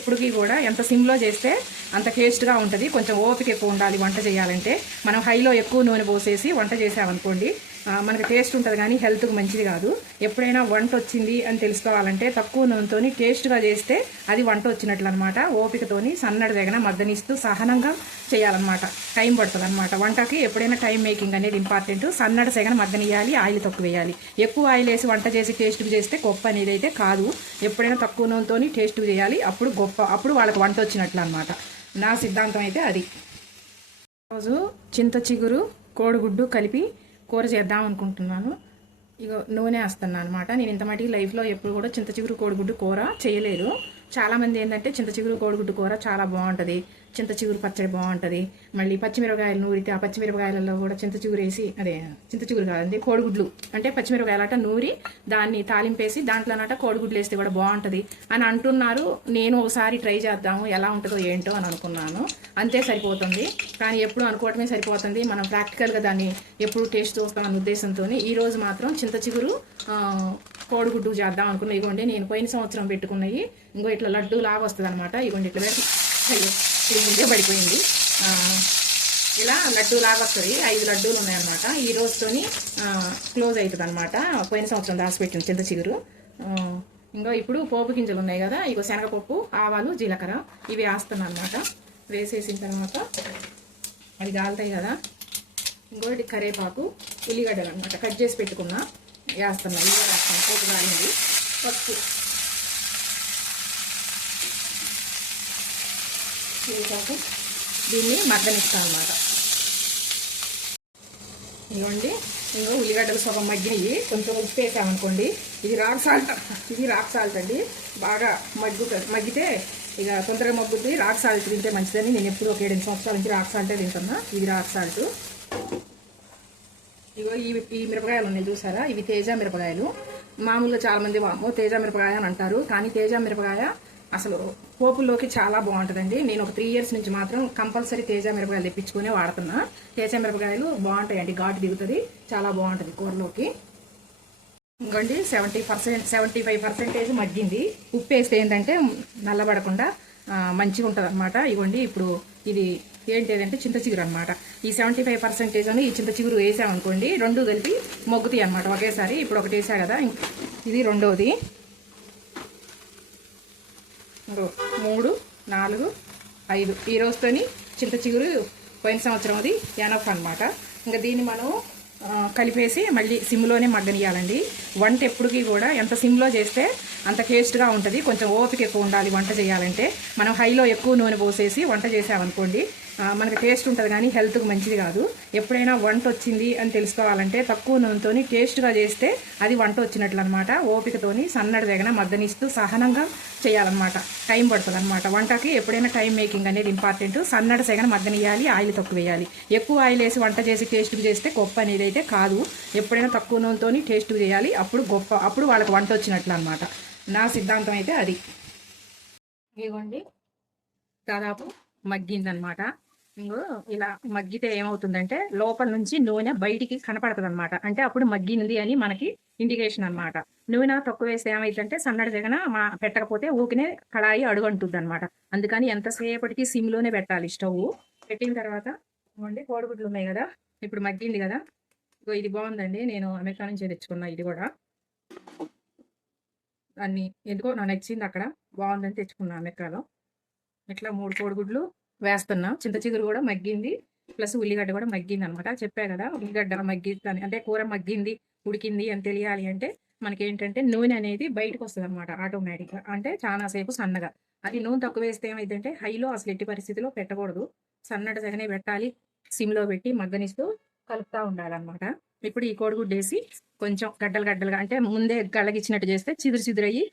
ఇప్పటికి కూడా ఎంత సిమ్లో చేస్తే అంత టేస్ట్గా ఉంటుంది. కొంచెం ఓపిక ఎక్కువ ఉండాలి వంట చేయాలంటే. మనం హైలో ఎక్కువ నూనె పోసేసి వంట చేసామనుకోండి మనకి టేస్ట్ ఉంటుంది కానీ హెల్త్కి మంచిది కాదు. ఎప్పుడైనా వంట వచ్చింది అని తెలుసుకోవాలంటే తక్కువ నూనెతోని టేస్ట్గా చేస్తే అది వంట వచ్చినట్లు అనమాట. ఓపికతోని సన్నడి దగ్గర మద్దనిస్తూ సహనంగా చేయాలన్నమాట. టైం పడుతుంది అనమాట వంటకి. ఎప్పుడైనా టైం మేకింగ్ అనేది ఇంపార్టెంట్. సన్నడి సెగన మద్దనియాలి, ఆయిల్ తక్కువ వేయాలి. ఎక్కువ ఆయిల్ వేసి వంట చేసి టేస్ట్గా చేస్తే గొప్ప అనేది అయితే కాదు. ఎప్పుడైనా తక్కువ నూనెతోని టేస్ట్గా చేయాలి, అప్పుడు గొప్ప, అప్పుడు వాళ్ళకి వంట వచ్చినట్లు అనమాట. నా సిద్ధాంతం అయితే అది. రోజు చింత చిగురు కోడిగుడ్డు కలిపి కూర చేద్దాం అనుకుంటున్నాను. ఇక నూనె వేస్తున్నాను అనమాట. నేను ఇంత మటుకు లైఫ్లో ఎప్పుడు కూడా చింత చిగురు కోడిగుడ్డు కూర చేయలేదు. చాలామంది ఏంటంటే చింత చిగురు కోడిగుడ్డు కూర చాలా బాగుంటుంది, చింత చిగురు పచ్చడి బాగుంటుంది, మళ్ళీ పచ్చిమిరపకాయలు నూరితే ఆ పచ్చిమిరపకాయలలో కూడా చింత చిగురు వేసి, అదే చింత చిగురు కాదండి కోడిగుడ్లు అంటే పచ్చిమిరపకాయలట నూరి దాన్ని తాలింపేసి దాంట్లోనట కోడిగుడ్లు వేస్తే కూడా బాగుంటుంది అని అంటున్నారు. నేను ఒకసారి ట్రై చేద్దాము ఎలా ఉంటుందో ఏంటో అని అనుకున్నాను. అంతే సరిపోతుంది. కానీ ఎప్పుడు అనుకోవటమే సరిపోతుంది. మనం ప్రాక్టికల్గా దాన్ని ఎప్పుడు టేస్ట్ చూస్తామన్న ఉద్దేశంతో ఈరోజు మాత్రం చింత చిగురు కోడిగుడ్డు చేద్దాం అనుకున్నా. ఇగోండి నేను పోయిన సంవత్సరం పెట్టుకున్నాయి. ఇంకో ఇట్లా లడ్డు లాగా వస్తుంది అనమాట. ఇగోండి ఇట్లా పెట్టి ఇది ముందే పడిపోయింది. ఇలా లడ్డు లాగా వస్తుంది. 5 లడ్డూలు ఉన్నాయన్నమాట. ఈ రోజుతోని క్లోజ్ అవుతుంది అనమాట. పోయిన సంవత్సరం దాచిపెట్టిన చింత చిగురు. ఇంకో ఇప్పుడు పోపు గింజలు ఉన్నాయి కదా, ఇగో శనగపప్పు, ఆవాలు, జీలకర్ర ఇవి వేస్తున్నాను అనమాట. వేసేసిన తర్వాత అది కాలుతాయి కదా. ఇంకోటి కరేపాకు, ఉల్లిగడ్డలు అనమాట కట్ చేసి పెట్టుకున్నా వేస్తున్నా. ఇవే వేస్తాను. పోపు కాలింది. పసుపు వేసాక దీన్ని మగ్గనిస్తాను అనమాట. ఇవ్వండి ఇంకో ఉల్లిగడ్డలు సగం మగ్గినవి. కొంచెం ఉప్పు వేసామనుకోండి, ఇది రాక్ సాల్ట్ అండి. బాగా మగ్గితే ఇక తొందరగా మగ్గుద్ది. రాక్ సాల్ట్ తింటే మంచిదని నేను ఎప్పుడు ఒక 7 సంవత్సరాల నుంచి రాక్ సాల్టే తింటున్నా. ఇది రాక్ సాల్ట్. ఇగో ఈ మిరపకాయలు ఉన్నాయి చూసారా, ఇవి తేజ మిరపకాయలు. మామూలుగా చాలామంది తేజ మిరపకాయ అని అంటారు, కానీ తేజ మిరపకాయ అసలు పోపుల్లోకి చాలా బాగుంటుందండి. నేను ఒక 3 ఇయర్స్ నుంచి మాత్రం కంపల్సరీ తేజ మిరపకాయలు తెప్పించుకునే వాడుతున్నా. తేజ మిరపకాయలు బాగుంటాయండి, ఘాటు దిగుతుంది, చాలా బాగుంటుంది కూరలోకి. ఇంకోండి 75% మగ్గింది. ఉప్పు వేస్తే ఏంటంటే నల్లబడకుండా మంచిగా ఉంటుంది అనమాట. ఇవ్వండి ఇప్పుడు ఇది ఏంటిదంటే చింత చిగురు అనమాట. ఈ 75% అని ఈ చింత చిగురు వేసామనుకోండి, 2 కలిపి మొగ్గుతాయి అనమాట ఒకేసారి. ఇప్పుడు ఒకటి వేసా కదా, ఇది రెండోది. 3, 4, 5 ఈ రోజుతోని చింత చిగురు పోయిన సంవత్సరం అది ఎనఫ్ అనమాట. ఇంకా దీన్ని మనం కలిపేసి మళ్ళీ సిమ్లోనే మగ్గనియాలండి. వంట ఎప్పటికీ కూడా ఎంత సిమ్లో చేస్తే అంత టేస్ట్గా ఉంటుంది. కొంచెం ఓపిక ఎక్కువ ఉండాలి వంట చేయాలంటే. మనం హైలో ఎక్కువ నూనె పోసేసి వంట చేసామనుకోండి మనకి టేస్ట్ ఉంటుంది కానీ హెల్త్కి మంచిది కాదు. ఎప్పుడైనా వంట వచ్చింది అని తెలుసుకోవాలంటే తక్కువ నూనెతోని టేస్ట్గా చేస్తే అది వంట వచ్చినట్లు అనమాట. ఓపికతోని సన్నడి దగ్గర మద్దనిస్తూ సహనంగా చేయాలన్నమాట. టైం పడుతుంది అనమాట వంటకి. ఎప్పుడైనా టైం మేకింగ్ అనేది ఇంపార్టెంట్. సన్నడి సెగన మద్దనియాలి, ఆయిల్ తక్కువ వేయాలి. ఎక్కువ ఆయిల్ వేసి వంట చేసి టేస్ట్గా చేస్తే గొప్ప అనేది అయితే కాదు. ఎప్పుడైనా తక్కువ నూనెతోని టేస్ట్గా చేయాలి, అప్పుడు గొప్ప, అప్పుడు వాళ్ళకి వంట వచ్చినట్లు అనమాట. నా సిద్ధాంతం అయితే అది. ఇదిగోండి దాదాపు మగ్గిందనమాట. ఇంకో ఇలా మగ్గితే ఏమవుతుందంటే లోపల నుంచి నూనె బయటికి కనపడుతుంది అనమాట. అంటే అప్పుడు మగ్గింది అని మనకి ఇండికేషన్ అనమాట. నూనె తక్కువ వేస్తే ఏమైందంటే సన్నడి జగన పెట్టకపోతే ఊకినే కడాయి అడుగంటుంది అనమాట. అందుకని ఎంతసేపటికి సిమ్లోనే పెట్టాలి స్టవ్. పెట్టిన తర్వాత ఇవ్వండి కోడిగుడ్లు ఉన్నాయి కదా, ఇప్పుడు మగ్గింది కదా. ఇది బాగుందండి, నేను అమెరికా నుంచి తెచ్చుకున్నా. ఇది కూడా దాన్ని ఎందుకో నాకు నచ్చింది, అక్కడ బాగుందని తెచ్చుకున్నా అమెరికాలో. ఇట్లా 3 కోడిగుడ్లు వేస్తున్నా. చింత చిగురు కూడా మగ్గింది, ప్లస్ ఉల్లిగడ్డ కూడా మగ్గింది అనమాట. చెప్పా కదా ఉల్లిగడ్డ మగ్గిద్దని, అంటే కూర మగ్గింది ఉడికింది అని తెలియాలి అంటే మనకి ఏంటంటే నూనె అనేది బయటకు వస్తుంది అనమాట ఆటోమేటిక్గా. అంటే చాలాసేపు సన్నగా. అది నూనె తక్కువ వేస్తే ఏమైందంటే హైలో అసలు ఎట్టి పరిస్థితిలో పెట్టకూడదు, సన్నటి సగనే పెట్టాలి. సిమ్లో పెట్టి మగ్గనిస్తూ కలుపుతూ ఉండాలన్నమాట. ఇప్పుడు ఈ కోడిగుడ్డు వేసి కొంచెం గడ్డలుగా, అంటే ముందే గళ్ళగిచ్చినట్టు చేస్తే చిదురయ్యి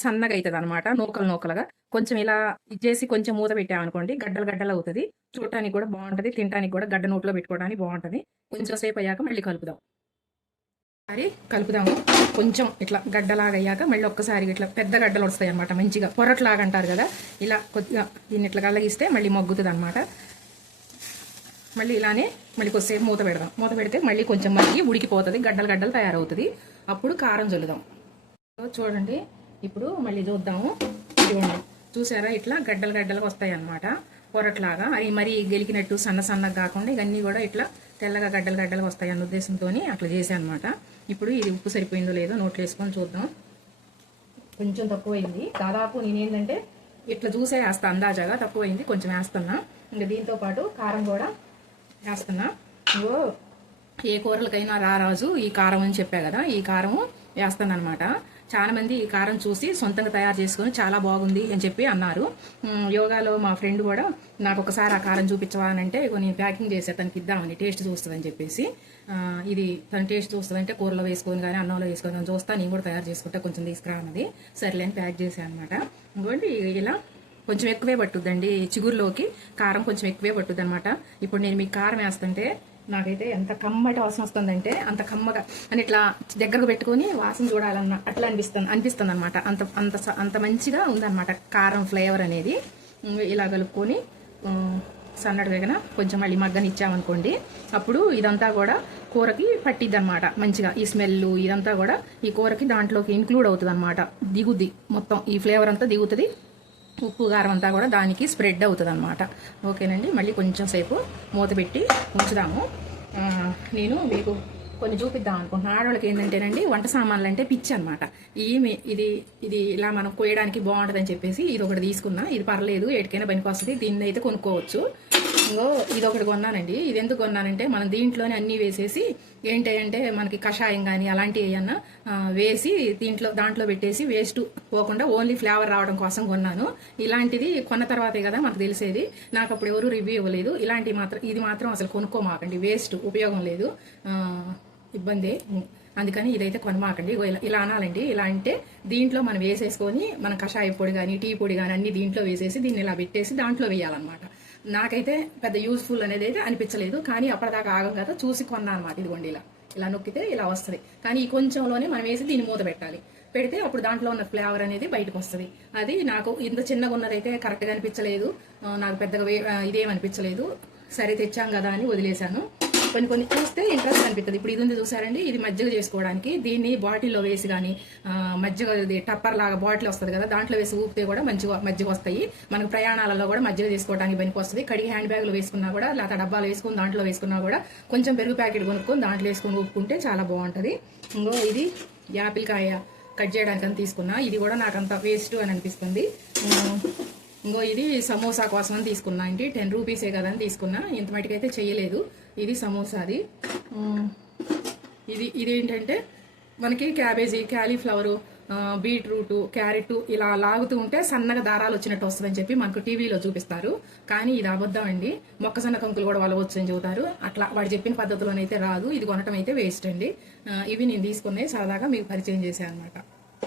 సన్నగా అవుతుంది అనమాట, నూకలుగా. కొంచెం ఇలా ఇచ్చేసి కొంచెం మూత పెట్టామనుకోండి గడ్డలు అవుతుంది. చూడటానికి కూడా బాగుంటుంది, తినడానికి కూడా గడ్డ నోట్లో పెట్టుకోవడానికి బాగుంటుంది. కొంచెం సేపు అయ్యాక మళ్ళీ కలుపుదాము. కొంచెం ఇట్లా గడ్డలాగా అయ్యాక మళ్ళీ ఒక్కసారి ఇట్లా పెద్ద గడ్డలు వస్తాయి అనమాట, మంచిగా పొరట్లాగా అంటారు కదా. ఇలా కొద్దిగా దీన్ని ఇట్లా గల్లగిస్తే మళ్ళీ మొగ్గుతుంది అనమాట. మళ్ళీ ఇలానే మళ్ళీ కొద్దిసేపు మూత పెడదాం. మూత పెడితే మళ్ళీ కొంచెం మగ్గి ఉడికిపోతుంది, గడ్డలు తయారవుతుంది. అప్పుడు కారం చల్లుదాం. చూడండి ఇప్పుడు మళ్ళీ చూద్దాము. ఇదిగోండి చూసారా ఇట్లా గడ్డలు గడ్డలు వస్తాయి అన్నమాట, పొరట్లాగా. అవి మరీ గెలికినట్టు సన్న సన్నగా కాకుండా ఇవన్నీ కూడా ఇట్లా తెల్లగా గడ్డలు గడ్డలు వస్తాయి అన్న ఉద్దేశంతో అట్లా చేశాను అనమాట. ఇప్పుడు ఇది ఉప్పు సరిపోయిందో లేదో నోట్లో వేసుకొని చూద్దాం. కొంచెం తక్కువైంది, దాదాపు నేనేంటంటే ఇట్లా చూసే వేస్తా, అందాజాగా తక్కువైంది, కొంచెం వేస్తున్నా. ఇంకా దీంతో పాటు కారం కూడా వేస్తున్నా. ఇంకో ఏ కూరలకైనా రారాజు ఈ కారం అని చెప్పా కదా, ఈ కారము వేస్తాను అనమాట. చాలా మంది ఈ కారం చూసి సొంతంగా తయారు చేసుకొని చాలా బాగుంది అని చెప్పి అన్నారు. యోగాలో మా ఫ్రెండ్ కూడా నాకు ఒకసారి ఆ కారం చూపించవా అని అంటే, ఇగో నేను ప్యాకింగ్ చేసే తనకి ఇద్దామని, టేస్ట్ చూస్తుందని చెప్పేసి. ఇది తను టేస్ట్ చూస్తుందంటే కూరలో వేసుకొని కానీ అన్నంలో వేసుకొని కానీ చూస్తా, నేను కూడా తయారు చేసుకుంటే కొంచెం తీసుకురా అన్నది. సర్లే అని ప్యాక్ చేశాను అనమాట. ఇంకోటి ఇలా కొంచెం ఎక్కువే పట్టుద్దండి, చిగురులోకి కారం కొంచెం ఎక్కువే పట్టుద్ది అనమాట. ఇప్పుడు నేను మీకు కారం వేస్తుంటే నాకైతే ఎంత కమ్మటి వాసన వస్తుందంటే, అంత కమ్మగా అని ఇట్లా దగ్గరకు పెట్టుకొని వాసన చూడాలన్న అట్లా అనిపిస్తుంది అనమాట. అంత అంత అంత మంచిగా ఉందన్నమాట కారం ఫ్లేవర్ అనేది. ఇలా కలుపుకొని సన్నటి వేగన కొంచెం మళ్ళీ మగ్గనిచ్చామనుకోండి, అప్పుడు ఇదంతా కూడా కూరకి పట్టిద్ది అనమాట మంచిగా. ఈ స్మెల్ ఇదంతా కూడా ఈ కూరకి దాంట్లోకి ఇంక్లూడ్ అవుతుంది అనమాట, దిగుద్ది మొత్తం, ఈ ఫ్లేవర్ అంతా దిగుతుంది, ఉప్పు కారం అంతా కూడా దానికి స్ప్రెడ్ అవుతుంది అనమాట. ఓకేనండి, మళ్ళీ కొంచెం సేపు మూత పెట్టి ఉంచుదాము. నేను మీకు కొన్ని చూపిద్దాం అనుకుంటున్నాను. ఆడవాళ్ళకి ఏంటంటేనండి వంట సామాన్లు అంటే పిచ్చి అనమాట. ఇది ఇలా మనం కోయడానికి బాగుంటుందని చెప్పేసి ఇది ఒకటి తీసుకున్నా. ఇది పర్లేదు, ఎటుకైనా పనికి వస్తుంది, దీన్ని అయితే కొనుక్కోవచ్చు. ఇంకో ఇది ఒకటి కొన్నానండి. ఇది ఎందుకు కొన్నానంటే, మనం దీంట్లోనే అన్నీ వేసేసి ఏంటంటే మనకి కషాయం కానీ అలాంటివి ఏమన్నా వేసి దాంట్లో పెట్టేసి వేస్ట్ పోకుండా ఓన్లీ ఫ్లేవర్ రావడం కోసం కొన్నాను. ఇలాంటిది కొన్న తర్వాతే కదా మనకు తెలిసేది. నాకు అప్పుడు ఎవరు రివ్యూ ఇవ్వలేదు. ఇది మాత్రం అసలు కొనుక్కోమాకండి, వేస్ట్, ఉపయోగం లేదు, ఇబ్బంది. అందుకని ఇదైతే కొనమాకండి. ఇలా అనాలండి. ఇలా అంటే దీంట్లో మనం వేసేసుకొని మనం కషాయ పొడి కానీ టీ పొడి కానీ అన్ని దీంట్లో వేసేసి దీన్ని ఇలా పెట్టేసి దాంట్లో వేయాలన్నమాట. నాకైతే పెద్ద యూస్ఫుల్ అనేది అయితే అనిపించలేదు, కానీ అప్పటిదాకా ఆగం కదా చూసి కొన్నా అనమాట. ఇదిగోండి ఇలా నొక్కితే ఇలా వస్తుంది, కానీ ఈ కొంచెంలోనే మనం వేసి దీన్ని మూత పెట్టాలి. పెడితే అప్పుడు దాంట్లో ఉన్న ఫ్లేవర్ అనేది బయటకు వస్తుంది. అది నాకు ఇంత చిన్నగా ఉన్నదైతే కరెక్ట్గా అనిపించలేదు, నాకు పెద్దగా ఇదేమనిపించలేదు. సరే తెచ్చాం కదా అని వదిలేశాను. కొన్ని చూస్తే ఇంట్రెస్ట్ అనిపిస్తుంది. ఇప్పుడు ఇది ఉంది చూసారండి, ఇది మజ్జిగ చేసుకోవడానికి. దీన్ని బాటిల్లో వేసి కానీ మజ్జిగ టప్పర్ లాగా బాటిల్ వస్తుంది కదా, దాంట్లో వేసి ఊపితే కూడా మజ్జిగ వస్తాయి. మనకు ప్రయాణాలలో కూడా మజ్జిగ చేసుకోవడానికి పనికి వస్తుంది. కడిగి హ్యాండ్ బ్యాగ్లో వేసుకున్నా కూడా, లేకపోతే డబ్బాలు వేసుకుని దాంట్లో వేసుకున్నా కూడా, కొంచెం పెరుగు ప్యాకెట్ కొనుక్కొని దాంట్లో వేసుకొని ఊపుకుంటే చాలా బాగుంటుంది. ఇంకో ఇది యాపిల్ కాయ కట్ చేయడానికి అని తీసుకున్నా. ఇది కూడా నాకు అంత వేస్ట్ అని అనిపిస్తుంది. ఇంకో ఇది సమోసా కోసం అని తీసుకున్నా అండి. 10 రూపీసే కదా అని తీసుకున్నా, ఇంత మటుకైతే చేయలేదు. ఇది సమోసాది. ఇది ఏంటంటే మనకి క్యాబేజీ, క్యాలీఫ్లవరు, బీట్రూట్, క్యారెట్ ఇలా లాగుతూ ఉంటే సన్నగా దారాలు వచ్చినట్టు వస్తుందని చెప్పి మనకు టీవీలో చూపిస్తారు. కానీ ఇది అబద్ధం అండి. మొక్కసన్న కంకులు కూడా వలవచ్చు అని చెబుతారు. అట్లా వాడు చెప్పిన పద్ధతిలోనైతే రాదు. ఇది కొనటం అయితే వేస్ట్ అండి. ఇవి నేను తీసుకున్నాయి, సరదాగా మీకు పరిచయం చేశాను అనమాట.